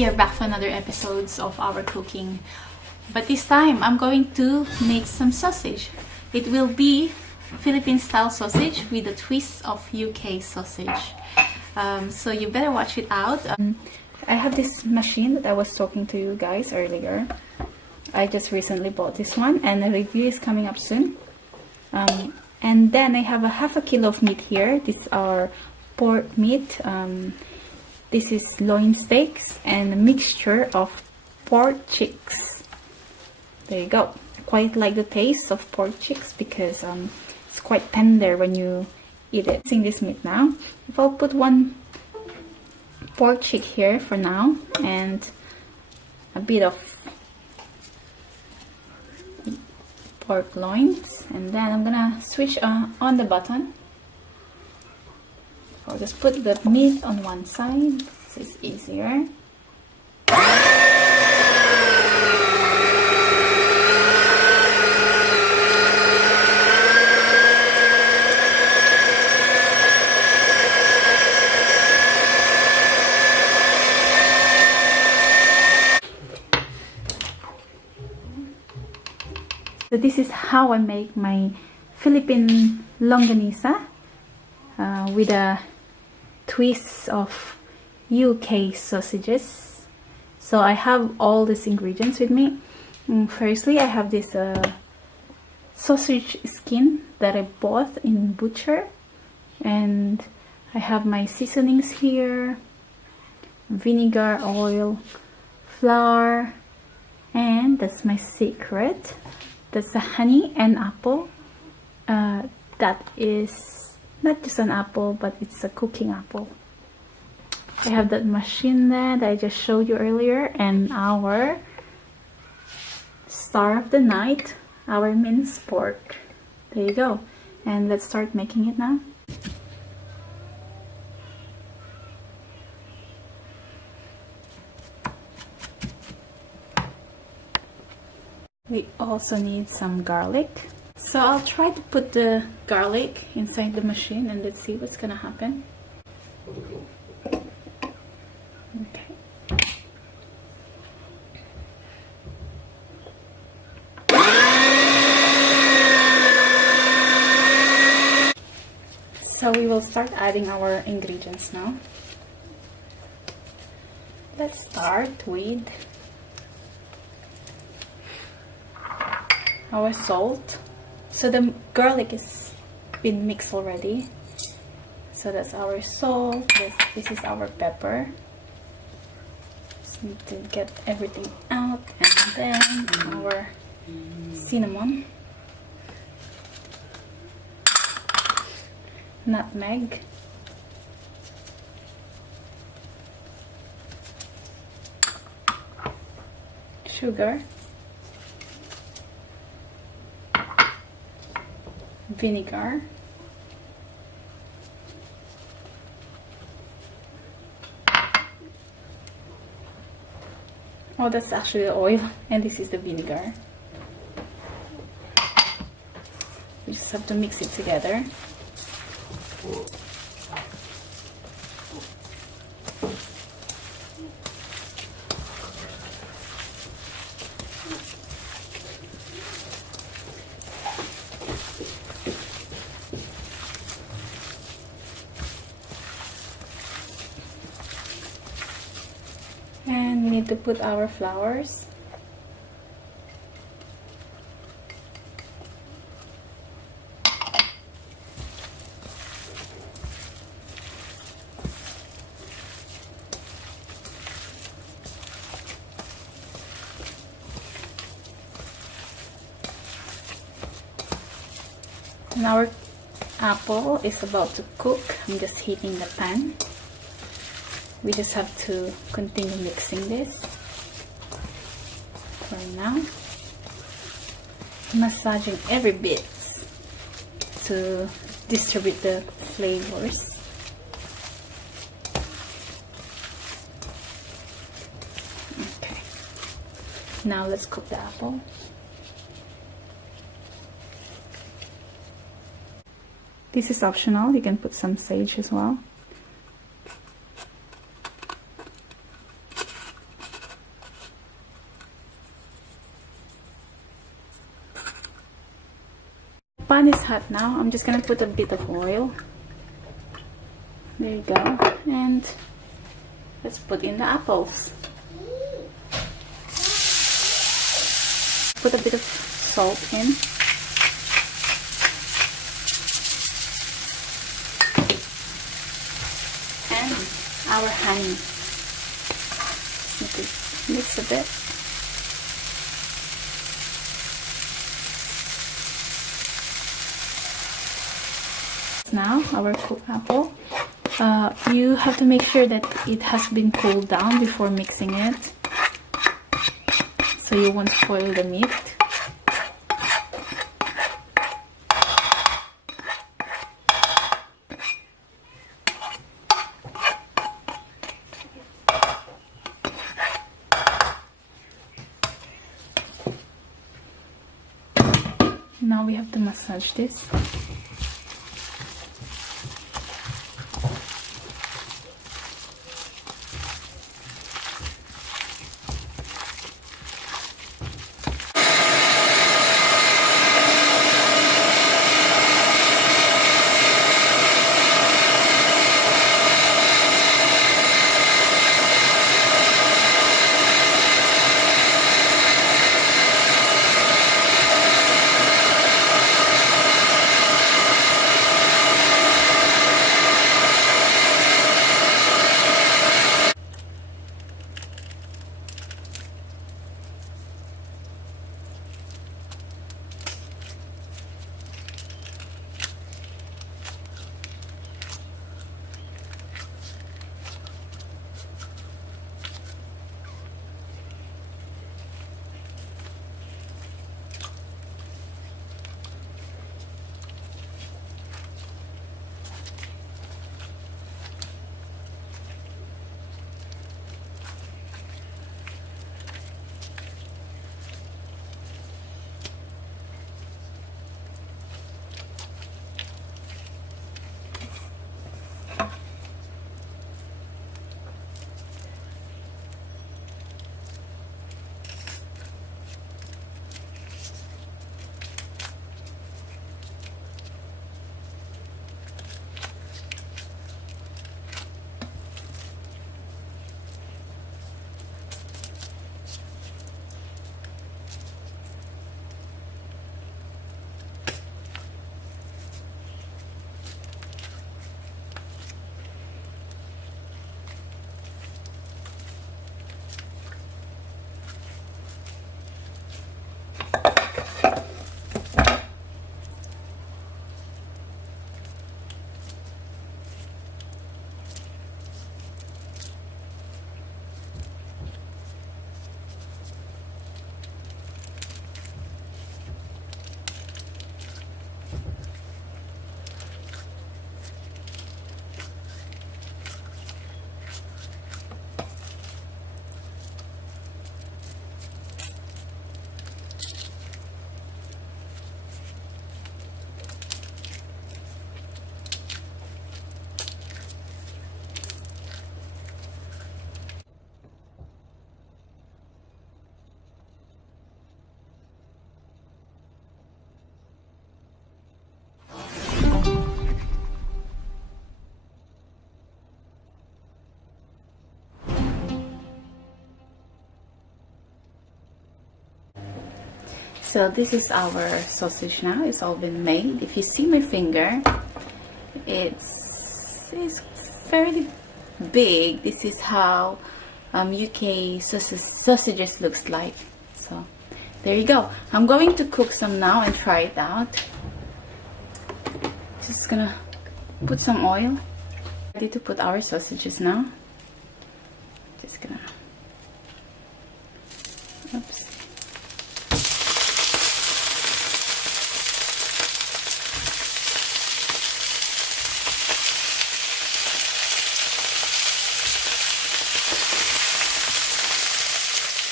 We are back for another episodes of our cooking, but this time I'm going to make some sausage. It will be Philippine style sausage with a twist of UK sausage. So you better watch it out. I have this machine that I was talking to you guys earlier. I just recently bought this one and the review is coming up soon. And then I have a half a kilo of meat here. These are pork meat. This is loin steaks and a mixture of pork chicks. There you go. I quite like the taste of pork chicks because it's quite tender when you eat it. Mixing this meat now. If I'll put one pork chick here for now and a bit of pork loins, and then I'm gonna switch on the button. I'll just put the meat on one side. This is easier. So this is how I make my Philippine Longganisa with a twist of UK sausages. So I have all these ingredients with me. Firstly, I have this sausage skin that I bought in butcher, and I have my seasonings here: vinegar, oil, flour, and that's my secret. That's a honey and apple. That is not just an apple, but it's a cooking apple. I have that machine there that I just showed you earlier, and our star of the night, our minced pork. There you go. And let's start making it now. We also need some garlic. So I'll try to put the garlic inside the machine and let's see what's gonna happen. Okay. So we will start adding our ingredients now. Let's start with our salt. So the garlic is been mixed already. So that's our salt. This is our pepper. Just need to get everything out, and then our cinnamon, nutmeg, sugar, vinegar, oh, that's actually the oil, and this is the vinegar. We just have to mix it together. And we need to put our flowers. And our apple is about to cook. I'm just heating the pan. We just have to continue mixing this for now, massaging every bit to distribute the flavors. Okay, now let's cook the apple. This is optional, you can put some sage as well. pan is hot now. I'm just gonna put a bit of oil. There you go. And let's put in the apples. Put a bit of salt in. And our honey. Mix a bit. Now our cooked apple. You have to make sure that it has been cooled down before mixing it, so you won't spoil the meat. Now we have to massage this. So this is our sausage now. It's all been made. If you see my finger, it's fairly big. This is how UK sausages looks like. So there you go. I'm going to cook some now and try it out. Just gonna put some oil. Ready to put our sausages now. Just gonna, oops.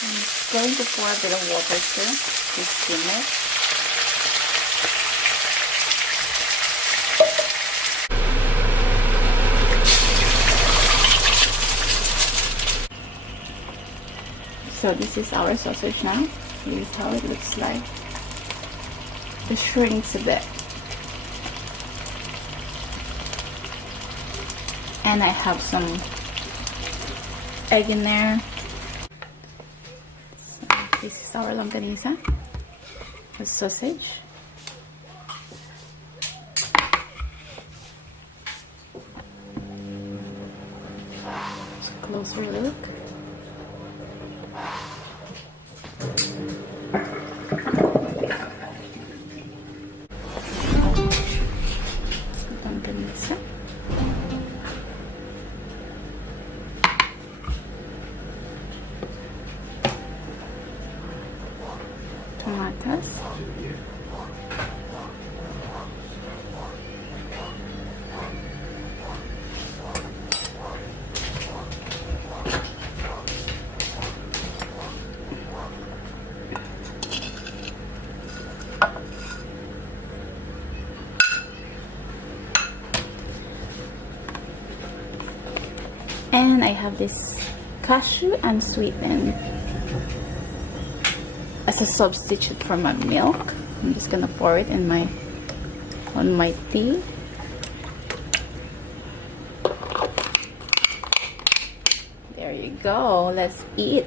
I'm going to pour a bit of water too to steam it. So this is our sausage now. Here's how it looks like. It shrinks a bit. And I have some egg in there. So this is our longganisa, the sausage. Just a closer look. Longganisa. Tomatoes. And I have this cashew unsweetened as a substitute for my milk. I'm just gonna pour it in on my tea. There you go. Let's eat.